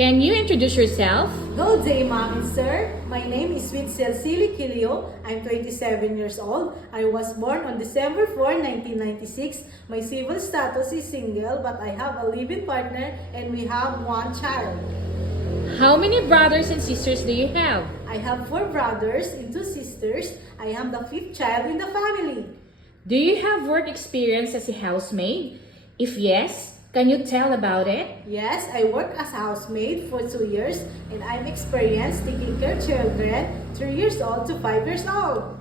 Can you introduce yourself? Good day, Mom and Sir. My name is Sweet Cecily Kilio. I'm 27 years old. I was born on December 4, 1996. My civil status is single, but I have a living partner and we have one child. How many brothers and sisters do you have? I have 4 brothers and 2 sisters. I am the 5th child in the family. Do you have work experience as a housemaid? If yes, can you tell about it? Yes, I work as a housemaid for 2 years and I'm experienced taking care of children 3 years old to 5 years old.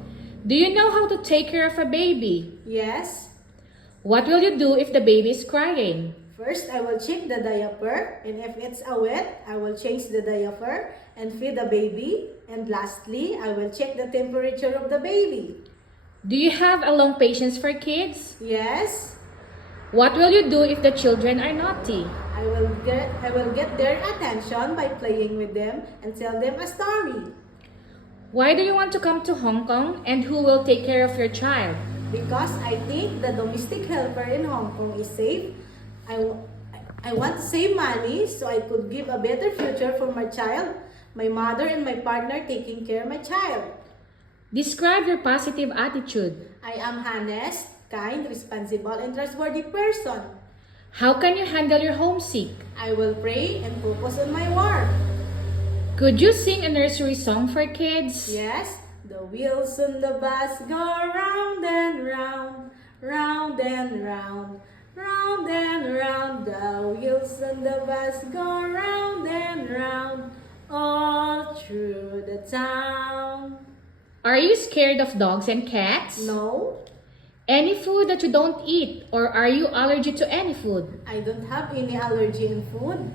Do you know how to take care of a baby? Yes. What will you do if the baby is crying? First, I will check the diaper, and if it's wet, I will change the diaper and feed the baby. And lastly, I will check the temperature of the baby. Do you have a long patience for kids? Yes, What will you do if the children are naughty? I will get their attention by playing with them and tell them a story. Why do you want to come to Hong Kong, and who will take care of your child? Because I think the domestic helper in Hong Kong is safe. I want to save money so I could give a better future for my child, my mother and my partner taking care of my child. Describe your positive attitude. I am honest, kind, responsible, and trustworthy person. How can you handle your homesick? I will pray and focus on my work. Could you sing a nursery song for kids? Yes, the wheels on the bus go round and round, round and round, round and round. The wheels on the bus go round and round, all through the town. Are you scared of dogs and cats? No, Any food that you don't eat, or are you allergic to any food? I don't have any allergy in food.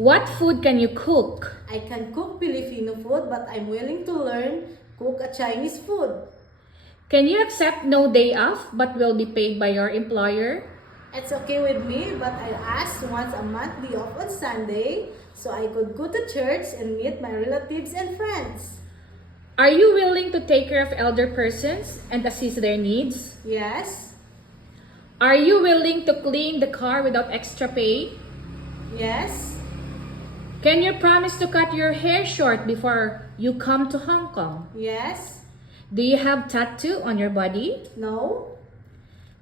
What food can you cook? I can cook Filipino food, but I'm willing to learn cook a Chinese food. Can you accept no day off but will be paid by your employer? It's okay with me, but I ask once a month be off on Sunday so I could go to church and meet my relatives and friends. Are you willing to take care of elder persons and assist their needs? Yes, Are you willing to clean the car without extra pay? yes, Can you promise to cut your hair short before you come to Hong Kong? yes, Do you have tattoo on your body? no,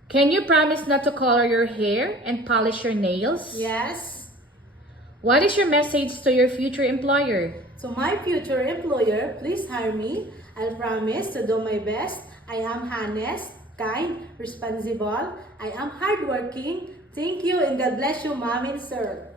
Can you promise not to color your hair and polish your nails? yes. What is your message to your future employer? To my future employer, please hire me. I'll promise to do my best. I am honest, kind, responsible. I am hardworking. Thank you and God bless you, Mom and Sir.